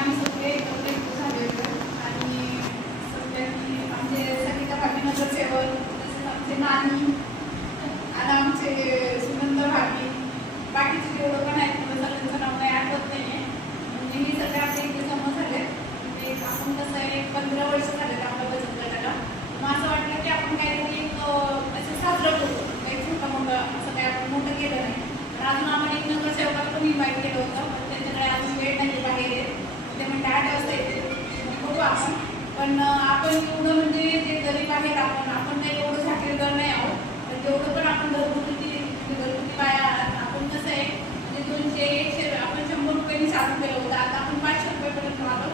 आम्ही सगळे एकत्र एकत्र झाले होते आणि सध्या की आमचे सगळीच्या भाभी नगरसेवक तसेच आमचे नानी आणि आमचे सुनंद भाभी बाकीचे जेवढं पण आहेत मला सगळ्यांचं नाव काही आठवत नाही आहे. म्हणजे मी सगळे आपल्या इथे जमा झाले. ते आपण कसं आहे 15 वर्ष झालेत आपल्या बचत गटाला. मग असं वाटलं की आपण काहीतरी एक असं साजरं करू, काही छोटं मोठं असं काही आपण मोठं केलं नाही. तर अजून आम्हाला एक नगरसेवकाला पण इन्व्हाइट केलं होतं, पण त्यांच्याकडे अजून वेळ नाही बाहेर येत. ते म्हणजे 8 वाजता येते बघू आपण. पण आपण एवढं म्हणजे जे गरीब आहेत आपण काही एवढं झाकीरदार नाही आहोत. पण जेवढं पण आपण घरगुती बाया आपण कसं आहे म्हणजे 200 100 आपण 100 रुपयांनी चालू केलं होतं. आता आपण 500 रुपयेपर्यंत आलो.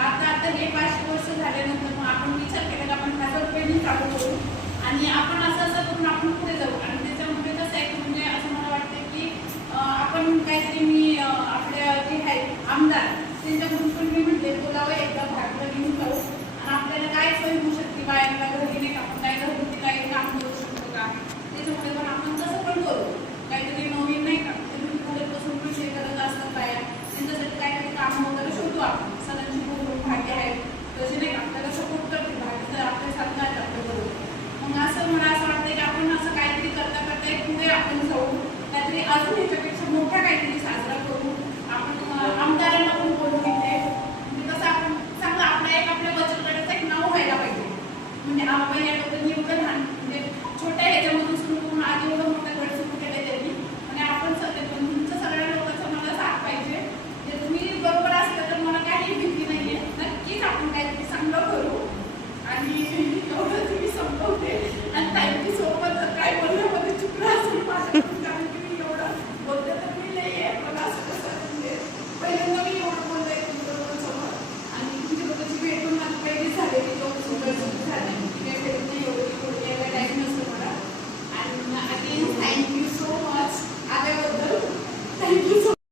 आता हे 5 वर्ष झाल्यानंतर मग आपण विचार केला की आपण 1000 रुपयांनी चालू करू आणि आपण असं करून आपण पुढे जाऊ. आणि त्याच्यामध्ये कसं आहे की म्हणजे असं मला वाटतं की आपण काहीतरी मी आपल्या जे आहेत आमदार त्यांच्याकडून पण मी म्हटले बोलावं एकदा भागलं घेऊन जाऊ आणि आपल्याला काय सोय होऊ शकते बायांना घरी नाही का आपण काय घरगुती काही काम करू शकतो का त्याच्यामुळे पण आपण तसं पण करू काहीतरी नवीन नाही का तुम्ही पुढे बसून पण हे करत असतात बाया त्यांच्यासाठी काहीतरी काम वगैरे शोधू आपण. सगळ्यांची खूप भाग्य आहेत तसे नाही का आपल्याला सपोर्ट करते भाग्य तर आपल्यासारखं आहेत आपल्याबरोबर. मग असं मला असं वाटतं की आपण असं काहीतरी करता करता एक पुढे आपण जाऊ काहीतरी अजून ह्याच्यापेक्षा मोठा काहीतरी साजरा करू. आपण आमदारांना पण बोलून घेते म्हणजे कसं आपण चांगलं आपल्या बचत गटाचं एक नाव व्हायला पाहिजे. म्हणजे आपण या लोकांनी एवढं लहान म्हणजे छोट्या ह्याच्यामधून सुरू करून आज एवढं मोठं